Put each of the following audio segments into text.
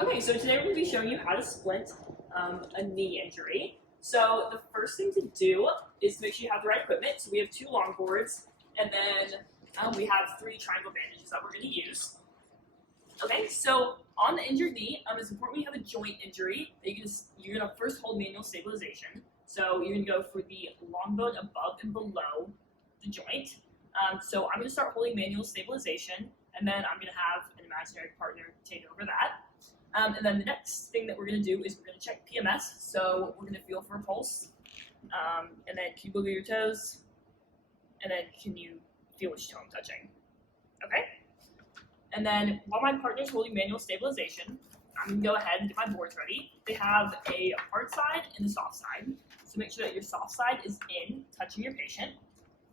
Okay, so today we're going to be showing you how to splint a knee injury. So the first thing to do is to make sure you have the right equipment. So we have 2 long boards, and then we have 3 triangle bandages that we're going to use. Okay, so on the injured knee, it's important when you have a joint injury that you're going to first hold manual stabilization. So you're going to go for the long bone above and below the joint. So I'm going to start holding manual stabilization, and then I'm going to have an imaginary partner take over that. And then the next thing that we're going to do is we're going to check PMS. So we're going to feel for a pulse. And then can you wiggle your toes? And then can you feel which toe I'm touching? Okay? And then while my partner's holding manual stabilization, I'm going to go ahead and get my boards ready. They have a hard side and a soft side. So make sure that your soft side is in, touching your patient.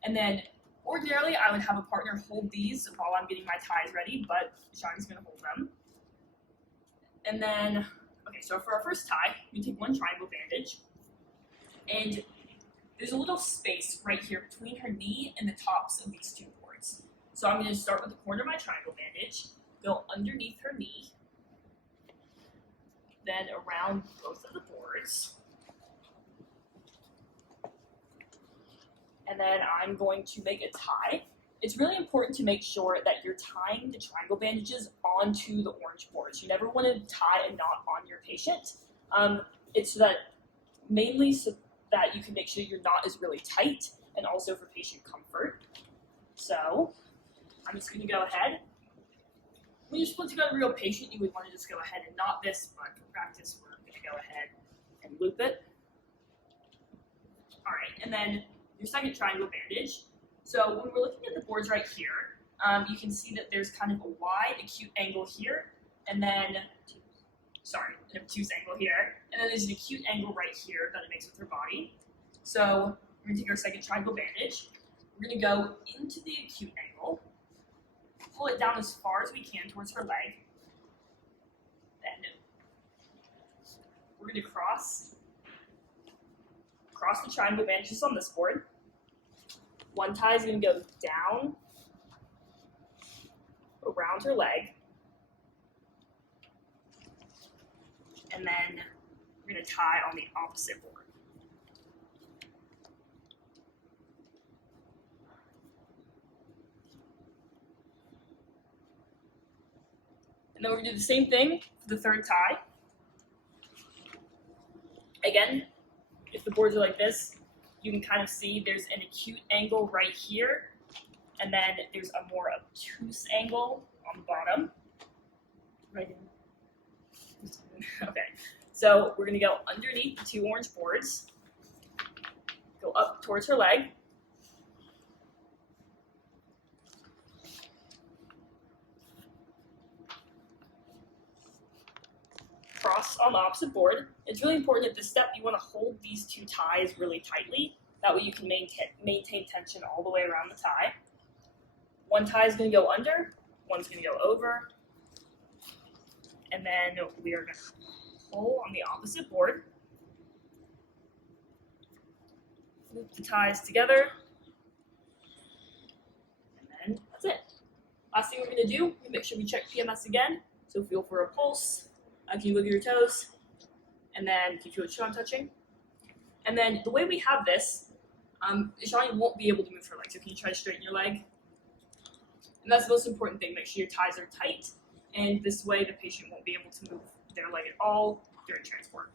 And then ordinarily I would have a partner hold these while I'm getting my ties ready, but Shawnee's going to hold them. And then, okay, so for our first tie, we take 1 triangle bandage, and there's a little space right here between her knee and the tops of these 2 boards. So I'm going to start with the corner of my triangle bandage, go underneath her knee, then around both of the boards, and then I'm going to make a tie. It's really important to make sure that you're tying the triangle bandages onto the orange boards. You never want to tie a knot on your patient. It's so that mainly so that you can make sure your knot is really tight and also for patient comfort. So I'm just going to go ahead. When you're splinting on a real patient, you would want to just go ahead and knot this, but for practice, we're going to go ahead and loop it. All right, and then your second triangle bandage. So when we're looking at the boards right here, you can see that there's kind of a wide acute angle here, and then, an obtuse angle here, and then there's an acute angle right here that it makes with her body. So we're going to take our second triangle bandage. We're going to go into the acute angle, pull it down as far as we can towards her leg. Then we're going to cross the triangle bandages on this board. 1 tie is going to go down around her leg, and then we're going to tie on the opposite board. And then we're going to do the same thing for the third tie. Again, if the boards are like this, you can kind of see there's an acute angle right here, and then there's a more obtuse angle on the bottom. Right in. Okay, so we're going to go underneath the 2 orange boards, go up towards her leg, cross on the opposite board. It's really important at this step you want to hold these 2 ties really tightly. That way you can maintain tension all the way around the tie. 1 tie is going to go under, 1's going to go over, and then we are going to pull on the opposite board. Loop the ties together, and then that's it. Last thing we're going to do, we make sure we check PMS again. So feel for a pulse. Can you wiggle your toes? And then can you feel which toe I'm touching? And then the way we have this, Shawnee won't be able to move her leg. So can you try to straighten your leg? And that's the most important thing. Make sure your ties are tight. And this way the patient won't be able to move their leg at all during transport.